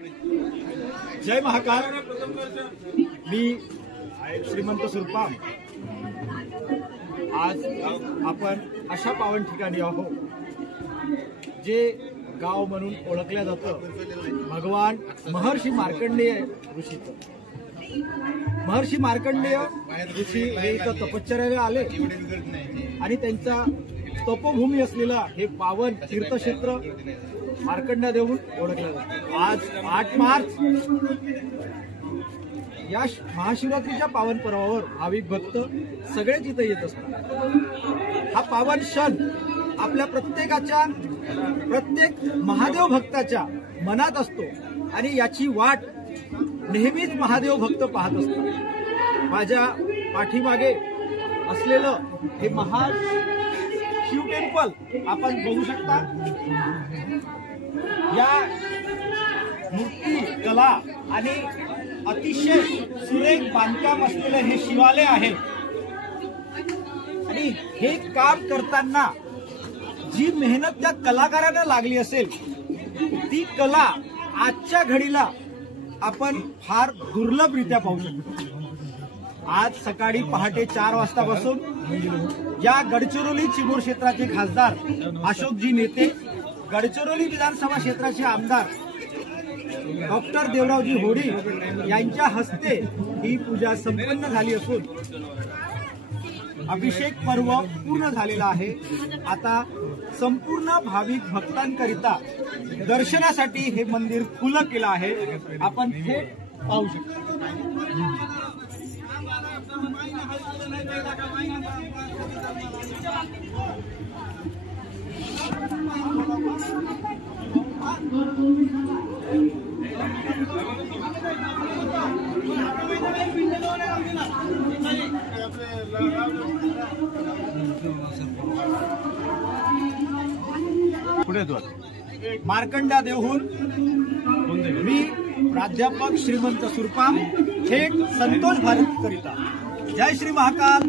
जय महाकाल। मी श्रीमंत सुरपाम। आज आपण अशा पावन ठिकाणी आहोत जे गाव म्हणून ओळखलं जातं भगवान महर्षी मार्कंडेय ऋषीचं। महर्षी मार्कंडेय ऋषी हे इथं तपश्चर्याला आले आणि त्यांचा तपोभूमी असलेला हे पावन तीर्थक्षेत्र मार्कंडा देऊन ओळखलं जातं। आज 8 मार्च या महाशिवरात्रीच्या पावन पर्वावर भाविक भक्त सगळेच इथे येत असतात। हा पावन क्षण आपल्या प्रत्येक महादेव भक्ताच्या मनात असतो आणि याची वाट नेहमीच महादेव भक्त पाहत असतात। माझ्या पाठीमागे असलेलं हे शिव टेम्पल आपण बघू शकता। या मूर्ती कला आणि अतिशय सुरेख बांधकाम असलेलं हे शिवालय आहे आणि हे काम करताना जी मेहनत त्या कलाकारांना लागली असेल ती कला आजच्या घडीला आपण फार दुर्लभरित्या पाहू शकतो। आज सकाळी पहाटे 4 वाजतापासून या गडचिरोली चिमूर क्षेत्राचे खासदार अशोकजी नेते, गडचिरोली विधानसभा क्षेत्राचे आमदार डॉक्टर देवरावजी होडी यांच्या हस्ते ही पूजा संपन्न झाली असून अभिषेक पर्व पूर्ण झालेला आहे। आता संपूर्ण भाविक भक्तांकरिता दर्शनासाठी हे मंदिर खुलं केलं आहे। आपण थेट पाहू शकतो। मार्कंडा देहून मी प्राध्यापक श्रीमंत सुरपाम थेट संतोष भारत करिता। जय श्री महाकाल।